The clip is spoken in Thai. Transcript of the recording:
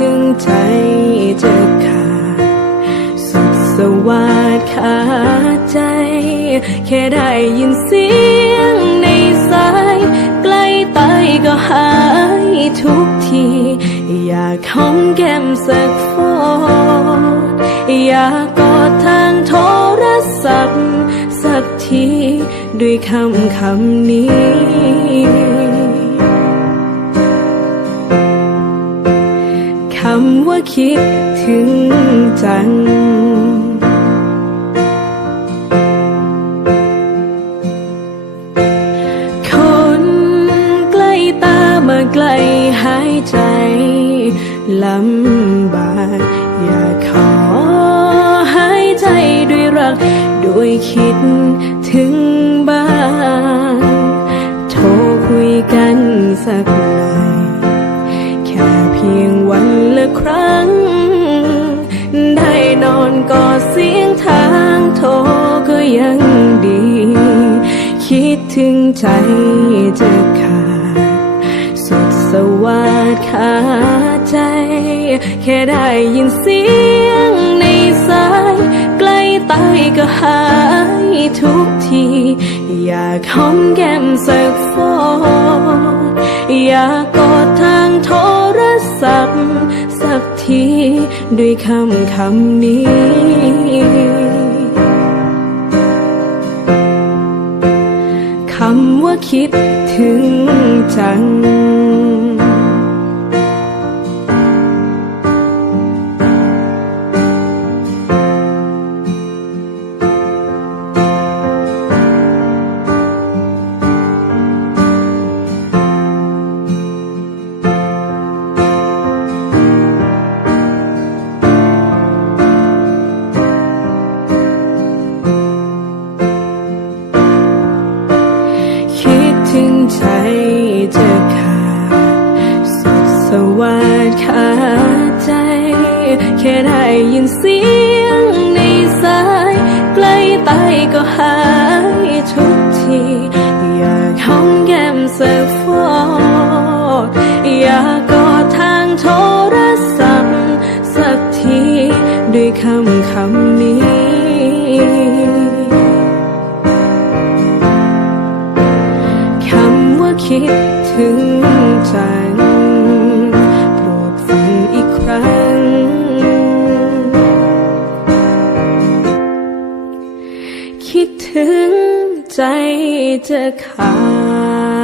ถึงใจจะขาด สุดสวัสดขาดใจ แค่ได้ยินเสียงในสาย ใกล้ตายก็หายทุกที อยากหอมแก้มสักฟอดอยากกอดทางโทรศัพท์ สักที ด้วยคำคำนี้ คิดถึงจัง คนใกล้ตามาใกล้หายใจลำบากอยากขอหายใจด้วยรัก ด้วยคิดถึงบ้างโทรคุยกันสักหน่อยแค่เพียงวันละครั้ง อนกอดเสียงทางโทรก็ยังดี คิดถึงใจจะขาด สุดสวัสดขาใจ แค่ได้ยินเสียงในสาย ใกล้ตายก็หายทุกที อยากหอมแก้มสักฟออยากกอดทางโทรศัพท์ สักที ด้วยคำคำนี้ คำว่าคิดถึงจัง สวัสดขาดใจ แค่ได้ยินเสียงในสาย ใกล้ตายก็หายทุกที อยากหอมแก้มสักฟอดอยากกอดทางโทรศัพท์สักที ด้วยคำคำนี้คำว่าคิดถึงจัง คิดถึงใจจะขาด